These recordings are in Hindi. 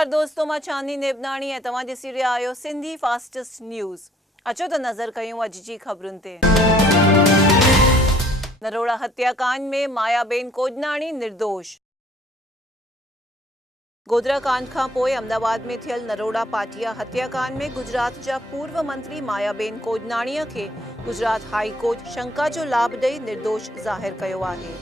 नमस्कार दोस्तों, मां चांदनी नेबनाणी ऐं तव्हां ॾिसी रहिया आहियो सिंधी फास्टेस्ट न्यूज़। अचो त नज़र कयूं अॼु जी ख़बरुनि ते। नरोड़ा हत्याकांड में मायाबेन कोडनाणी निर्दोष। गोधरा कांड खां पोइ अहमदाबाद में थियल नरोड़ा पाटिया हत्याकांड में गुजरात जा पूर्व मंत्री मायाबेन कोडनाणीअ खे गुजरात हाई कोर्ट शंका जो लाभ ॾेई निर्दोष ज़ाहिर कयो आहे।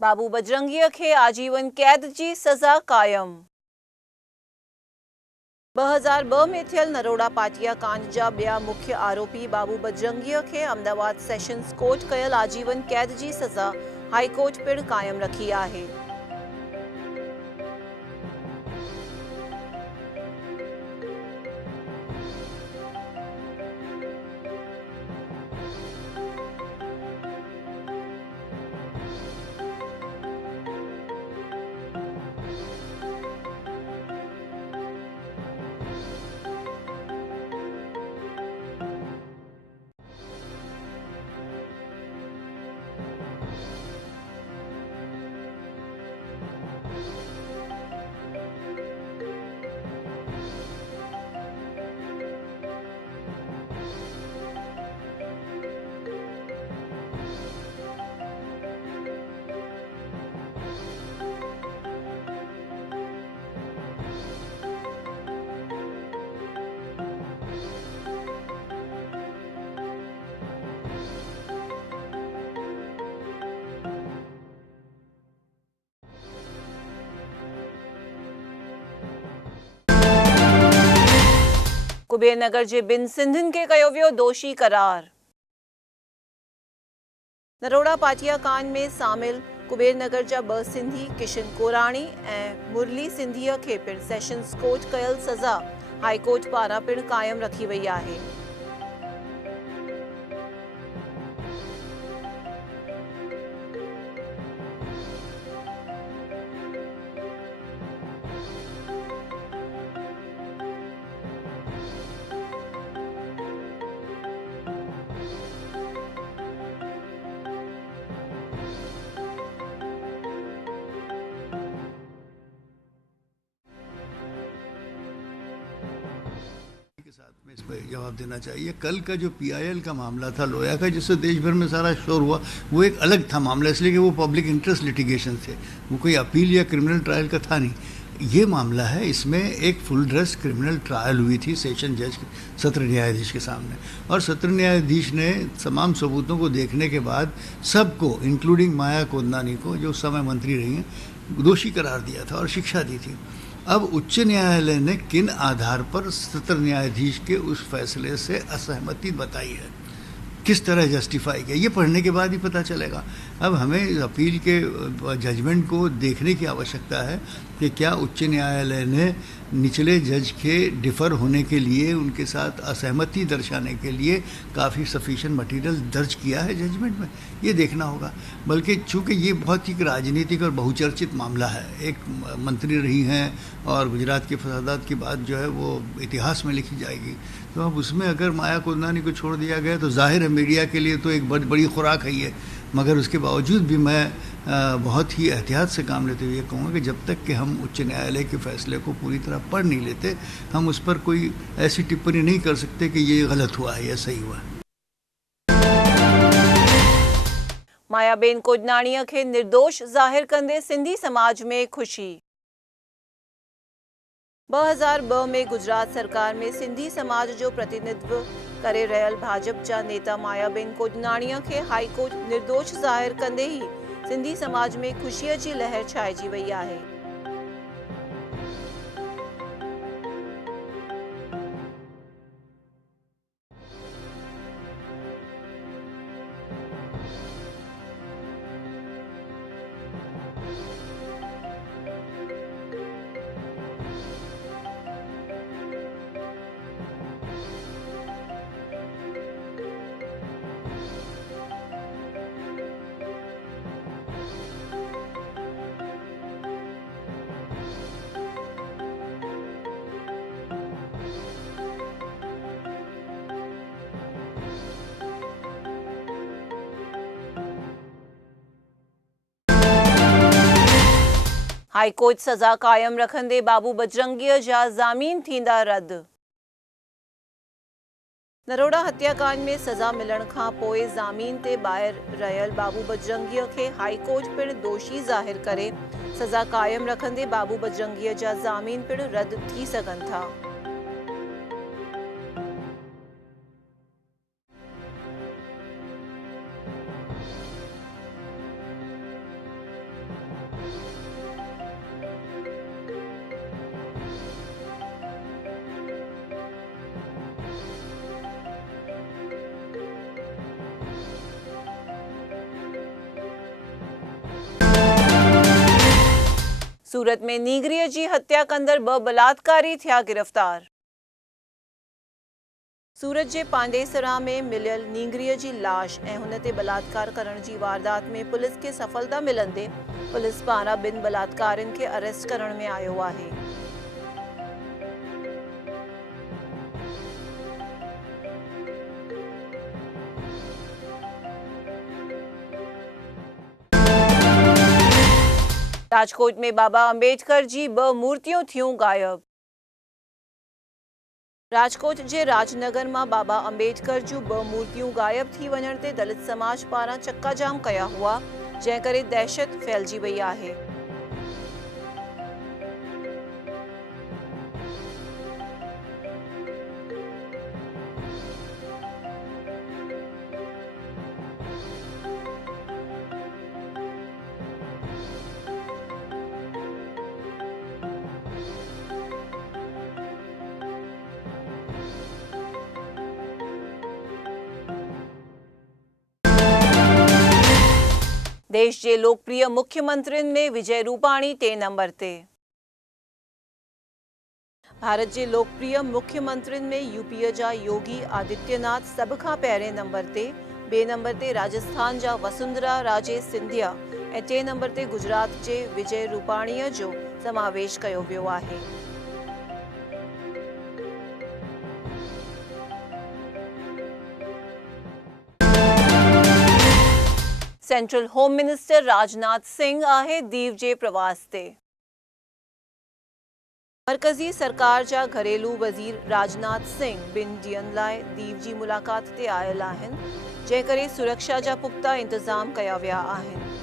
बाबू बजरंगीअ खे आजीवन कैद जी सज़ा क़ाइम। 2002 में थियल नरोड़ा पाटिया कांड जा ॿिया मुख्य आरोपी बाबू बजरंगीअ खे अहमदाबाद सेशंस कोर्ट कयल आजीवन कैद जी सज़ा हाई कोर्ट पिणु क़ाइम रखी आहे। कुबेर नगर जे ॿिनि सिंधियुनि खे कयो वियो दोषी करार। नरोड़ा पाटिया कांड में शामिल कुबेर नगर जा 2 सिंधी किशन कोराणी ऐं मुरली सिंधीअ खे पिणु सेशंस कोर्ट कयल सज़ा हाई कोर्ट पारां पिणु क़ाइम रखी वई आहे। के साथ में इस पर जवाब देना चाहिए। कल का जो पीआईएल का मामला था लोया का, जिससे देश भर में सारा शोर हुआ, वो एक अलग था मामला, इसलिए कि वो पब्लिक इंटरेस्ट लिटिगेशन थे, वो कोई अपील या क्रिमिनल ट्रायल का था नहीं। ये मामला है, इसमें एक फुल ड्रेस क्रिमिनल ट्रायल हुई थी सेशन जज सत्र न्यायाधीश के सामने, और सत्र न्यायाधीश ने तमाम सबूतों को देखने के बाद सबको इंक्लूडिंग माया कोदनानी को, जो उस समय मंत्री रही हैं, दोषी करार दिया था और शिक्षा दी थी। अब उच्च न्यायालय ने किन आधार पर सत्र न्यायाधीश के उस फैसले से असहमति बताई है, किस तरह जस्टिफाई किया, ये पढ़ने के बाद ही पता चलेगा। अब हमें अपील के जजमेंट को देखने की आवश्यकता है कि क्या उच्च न्यायालय ने निचले जज के डिफ़र होने के लिए, उनके साथ असहमति दर्शाने के लिए काफ़ी सफिशिएंट मटेरियल दर्ज किया है जजमेंट में, ये देखना होगा। बल्कि चूँकि ये बहुत ही राजनीतिक और बहुचर्चित मामला है, एक मंत्री रही हैं और गुजरात के फसादात की बात जो है वो इतिहास में लिखी जाएगी, तो अब उसमें अगर माया कोदनानी को छोड़ दिया गया तो जाहिर है मीडिया के लिए तो एक बड़ी खुराक है ये। मगर उसके बावजूद भी मैं बहुत ही एहतियात से काम लेते हुए कहूँगा कि जब तक कि हम उच्च न्यायालय के फैसले को पूरी तरह पढ़ नहीं लेते, हम उस पर कोई ऐसी टिप्पणी नहीं कर सकते कि ये गलत हुआ है या सही हुआ है। मायाबेन कोडनाणीअ खे निर्दोष ज़ाहिर कंदे सिंधी समाज में ख़ुशी। 2002 में गुजरात सरकार में सिंधी समाज जो प्रतिनिधित्व करे रहियल भाजपा जा नेता मायाबेन कोडनाणीअ खे हाईकोर्ट निर्दोष ज़ाहिर कंदे ई सिंधी समाज में ख़ुशीअ जी लहर छाइजी वई आहे। हाईकोर्ट सज़ा कायम रखंदे बाबू बजरंगीअ जा ज़ामीन थींदा रद्द। नरोड़ा हत्याकांड में सज़ा मिलण खां पोइ ज़ामीन ते ॿाहिरि रहियल बाबू बजरंगीअ खे हाईकोर्ट पिणु दोषी ज़ाहिर करे सज़ा कायम रखंदे बाबू बजरंगीअ जा ज़ामीन पिणु रद्द थी सघनि था। सूरत में नींगरीअ जी हत्या कंदड़ 2 बलात्कारी थिया गिरफ़्तार। सूरत जे पांडेसरा में मिलियल नींगरीअ जी लाश ऐं हुन ते बलात्कार करण जी वारदात में पुलिस खे सफलता मिलंदे पुलिस पारां 2 बलात्कारियुनि खे अरेस्ट करण में आयो आहे। राजकोट में बाबा अम्बेडकर जी 2 मूर्तियूं थियूं गायब। राजकोट जे राजनगर में बाबा अम्बेडकर जूं 2 मूर्तियूं गायब थी वञण ते दलित समाज पारां चक्का जाम कया हुआ, जंहिं करे दहशत फैलिजी वई आहे। देश के लोकप्रिय मुख्यमंत्रियों में विजय रूपाणी 3 नंबर ते। भारत के लोकप्रिय मुख्यमंत्रियों में यूपीअ जा योगी आदित्यनाथ सब खां पहिरें नंबर ते, 2 नंबर ते राजस्थान जा वसुंधरा राजे सिंधिया ऐं 3 नंबर ते गुजरात के विजय रूपाणीअ जो समावेश कयो वियो आहे। Central home minister Rajnath Singh आहे दीव जे प्रवास ते। मरकज़ी सरकार जा घरेलू वज़ीर राजनाथ सिंह 2 ॾींहंनि लाइ दीव जी मुलाक़ात ते आयल आहिनि, जंहिं करे सुरक्षा जा पुख्ता इंतज़ाम कया विया आहिनि।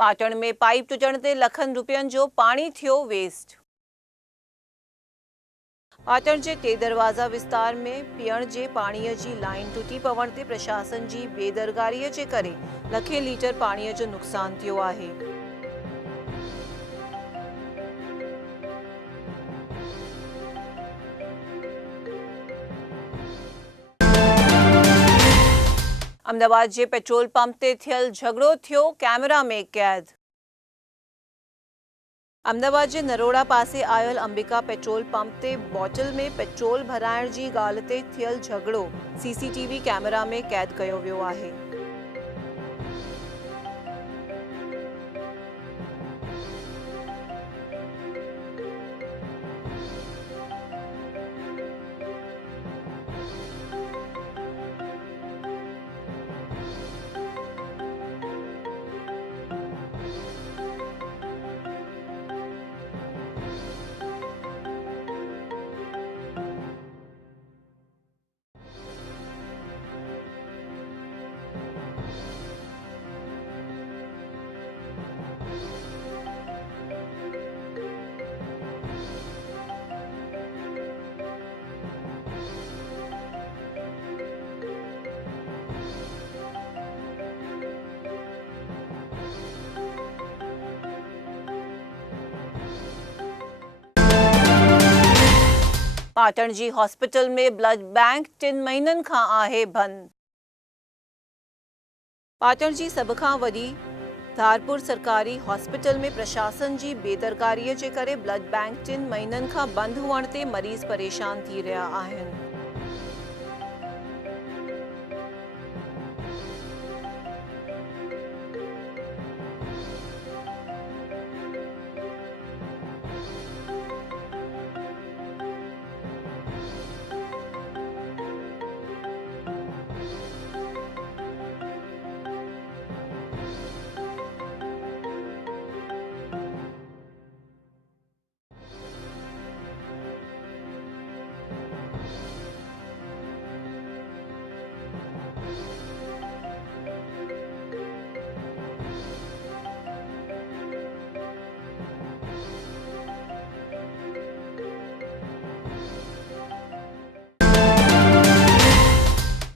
पाटण में पाइप टुटण ते लखन रुपयनि जो पानी थियो वेस्ट। पाटण जे टे दरवाज़ा विस्तार में पीअण जे पाणीअ जी लाइन टुटी पवण ते प्रशासन जी बेदरगारीअ जे करे लखे लीटर पाणीअ जो नुक़सान थियो आहे। अहमदाबाद जे पेट्रोल पंप ते थियल झगड़ो थियो, कैमरा में कैद। अहमदाबाद जे नरोड़ा पासे आयल अंबिका पेट्रोल पंप ते बॉटल में पेट्रोल भराइण जी ॻाल्हि ते थियल झगड़ो सीसीटीवी कैमरा में कैद कयो वियो आहे। पाटण जी हॉस्पिटल में ब्लड बैंक 3 महीननि खां आहे बंद। पाटण जी सभ खां वॾी धारपुर सरकारी हॉस्पिटल में प्रशासन जी बेदरकारीअ जे करे ब्लड बैंक 3 महीननि खां बंद हुअण ते मरीज़ परेशान थी रहिया आहिनि।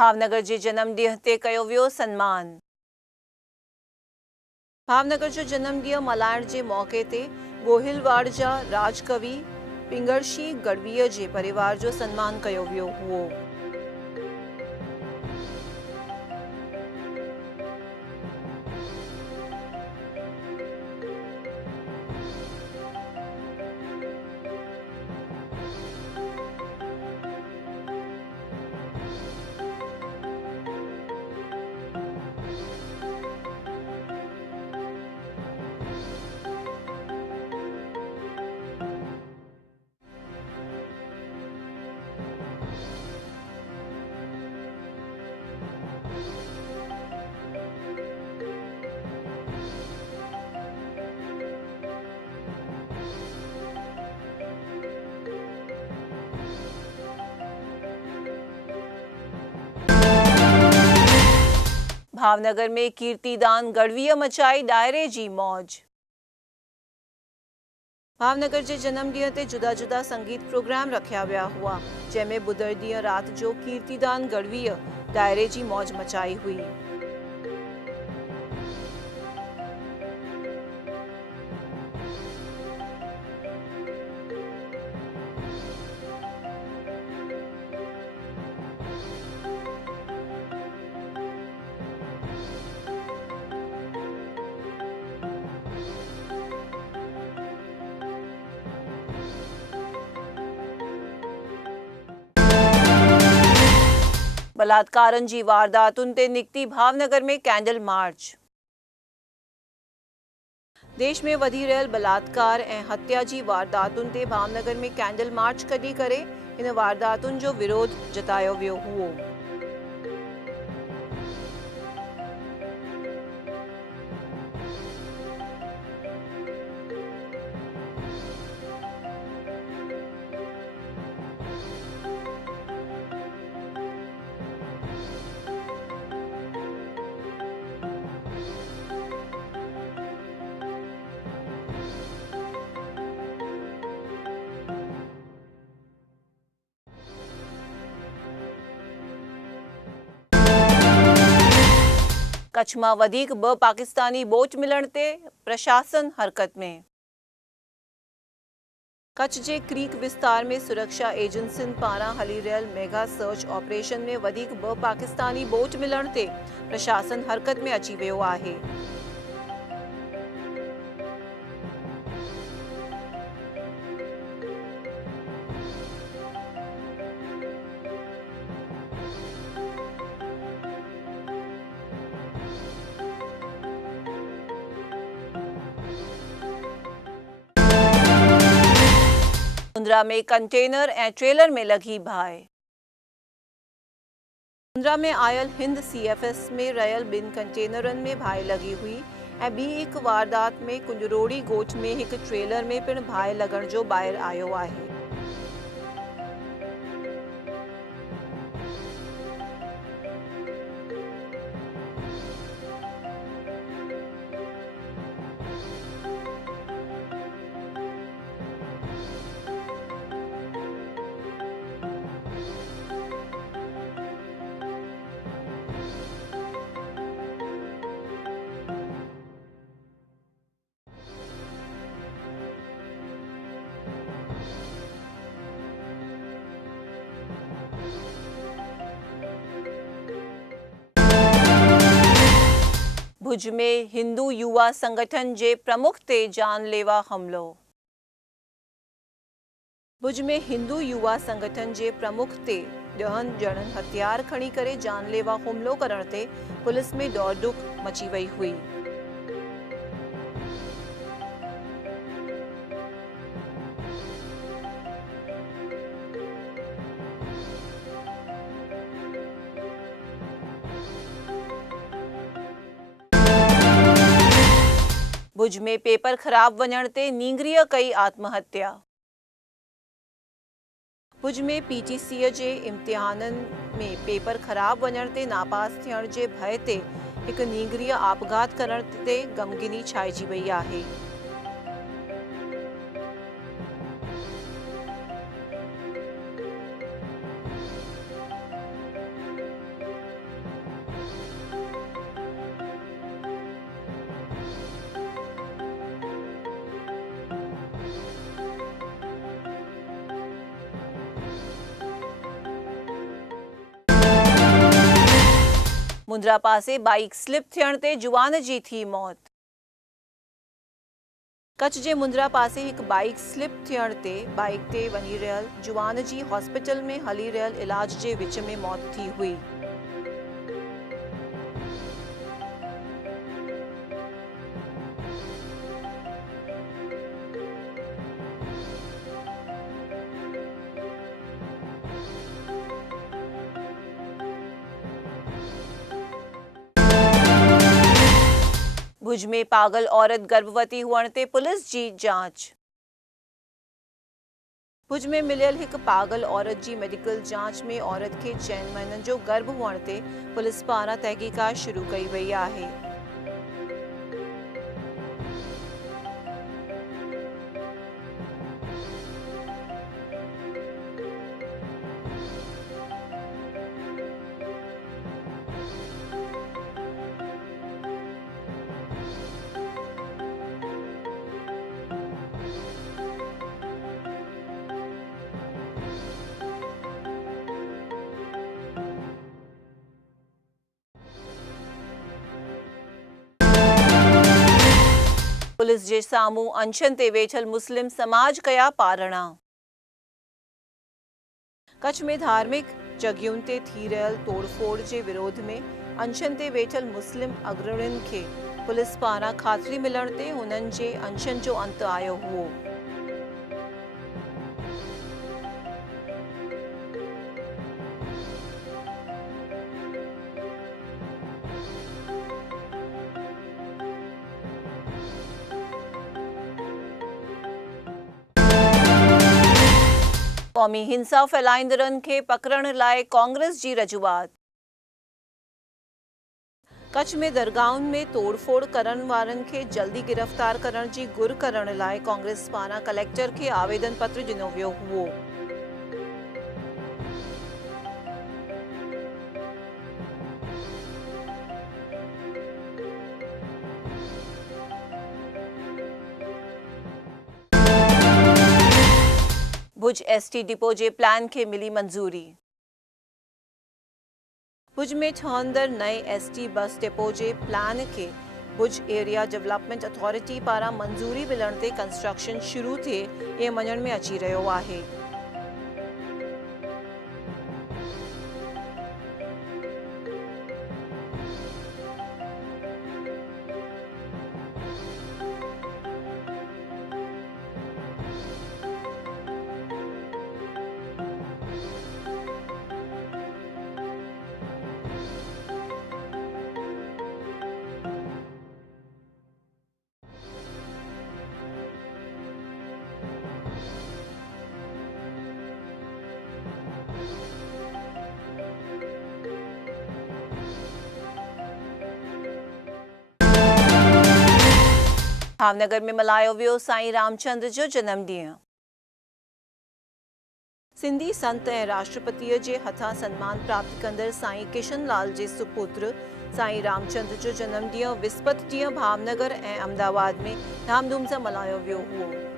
भावनगर जे जन्मॾींहं ते कयो वियो सन्मान। भावनगर जो जन्मॾींहुं मल्हाइण जे मौक़े ते गोहिलवाड़ जा राजकवि पिंगळशी गढ़वीअ जे परिवार जो सन्मान कयो वियो हुओ। भावनगर में कीर्तिदान गढ़वीअ मचाई डायरे जी मौज। भावनगर जे जन्मॾींहं ते जुदा जुदा संगीत प्रोग्राम रखिया विया हुआ, जंहिंमें बुधर ॾींहुं राति जो कीर्तिदान गढ़वीअ डायरे जी मौज मचाई हुई। बलात्कारनि जी वारदातुनि ते निकिती भावनगर में कैंडल मार्च। देश में वधी रहियल बलात्कार ऐं हत्या जी वारदातुनि ते भावनगर में कैंडल मार्च कढी करे इन वारदातुनि जो विरोध जतायो वियो हुओ। कच्छ में वधीक 2 पाकिस्तानी बोट मिलण ते प्रशासन हरकत में। कच्छ जे क्रीक विस्तार में सुरक्षा एजेंसियुनि पारां हली रहियल मेगा सर्च ऑपरेशन में वधीक 2 पाकिस्तानी बोट मिलण ते प्रशासन हरकत में अची वियो आहे। मुंद्रा में कंटेनर ऐं ट्रेलर में लगी बाहि। मुंद्रा में आयल हिंद CFS में रहियल 2 कंटेनरनि में बाहि लगी हुई ऐं ॿी हिक वारदात में कुंजरोड़ी ॻोठ में हिक ट्रेलर में पिणु बाहि लॻण जो ॿाहिरि आयो आहे। भुज में हिंदू युवा संगठन जे प्रमुख ते जानलेवा हमलो। भुज में हिंदू युवा संगठन जे प्रमुख ते 10 ॼणनि हथियार खणी करे जानलेवा हमलो करण ते पुलिस में दौड़-धूप मची वई हुई। भुज में पेपर ख़राब वञण ते नींगरीअ कई आत्महत्या। भुज में PTC जे इम्तिहाननि में पेपर ख़राब वञण ते नापास थियण जे भय ते हिक नींगरीअ आपघात करण ते गमगिनी छाइजी वई आहे। मुंद्रा पासे बाइक स्लिप थियण ते जुवान जी थी मौत। कच्छ जे मुंद्रा पासे हिक बाइक स्लिप थियण ते बाइक ते वञी रहियल जुवान जी हॉस्पिटल में हली रहियल इलाज जे विच में मौत थी हुई। भुज में पागल औरत गर्भवती हुअण ते पुलिस जी जांच। भुज में मिलियल हिक पागल औरत जी मेडिकल जांच में औरत खे 4 महीननि जो गर्भ हुअण ते पुलिस पारां तहक़ीक़ात शुरू कई वई आहे। पुलिस जे साम्हूं अनशन ते वेठल मुस्लिम समाज कया पारणा। कच्छ में धार्मिक जॻहियुनि ते थी रहियल तोड़फोड़ जे विरोध में अनशन ते वेठल मुस्लिम अग्रणियुनि खे पुलिस पारां ख़ातिरी मिलण ते हुननि जे अनशन जो अंत आयो हुओ। क़ौमी हिंसा फैलाईंदड़नि खे पकड़ण लाइ कांग्रेस जी रजूआत। कच्छ में दरगाहुनि में तोड़फोड़ करण वारनि खे जल्दी गिरफ़्तार करण जी घुर करण लाइ कांग्रेस पारां कलेक्टर खे आवेदन पत्र ॾिनो वियो हुओ। भुज एसटी डिपो जे प्लान खे मिली मंजूरी। भुज में ठहंदड़ नए एसटी बस डिपो जे प्लान खे भुज एरिया डेवलपमेंट अथॉरिटी पारां मंजूरी मिलण ते कंस्ट्रक्शन शुरू थिए इएं मञण में अची रहियो आहे। भावनगर में मल्हायो वियो साईं रामचंद्र जो जन्मॾींहुं। सिंधी संत ऐं राष्ट्रपतिअ जे हथां सन्मान प्राप्त कंदड़ साईं किशनलाल जे सुपुत्र साईं रामचंद्र जो जन्मॾींहुं विस्पति ॾींहुं भावनगर ऐं अहमदाबाद में धामधूम सां मल्हायो वियो हुओ।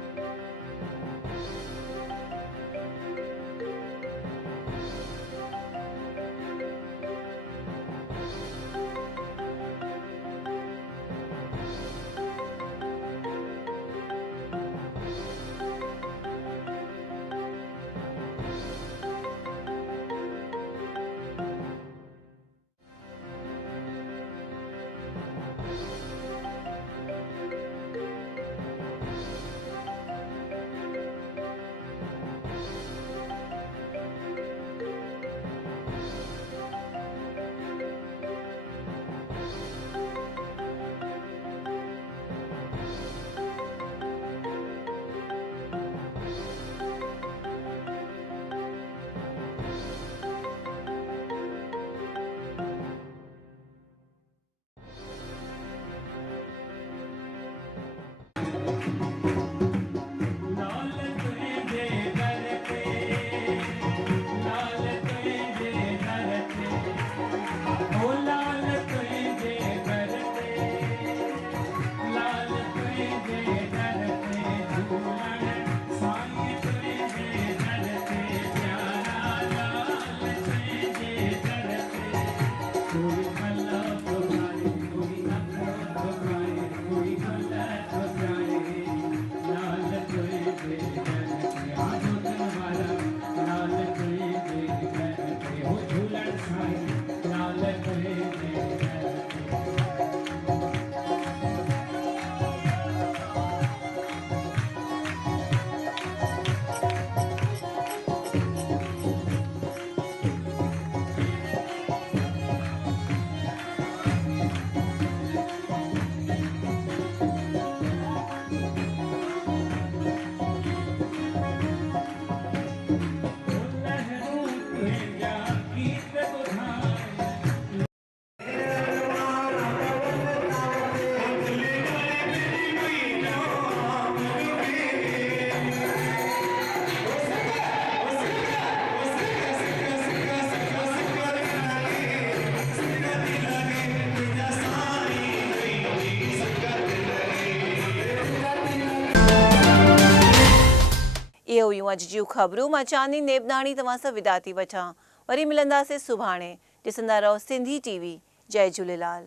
इहो हुयूं अॼु जूं ख़बरूं। मां चांदनी नेबनाणी तव्हां सां विदा थी वठां। वरी मिलंदासीं सुभाणे। ॾिसंदा रहो सिंधी टीवी। जय झूलेलाल।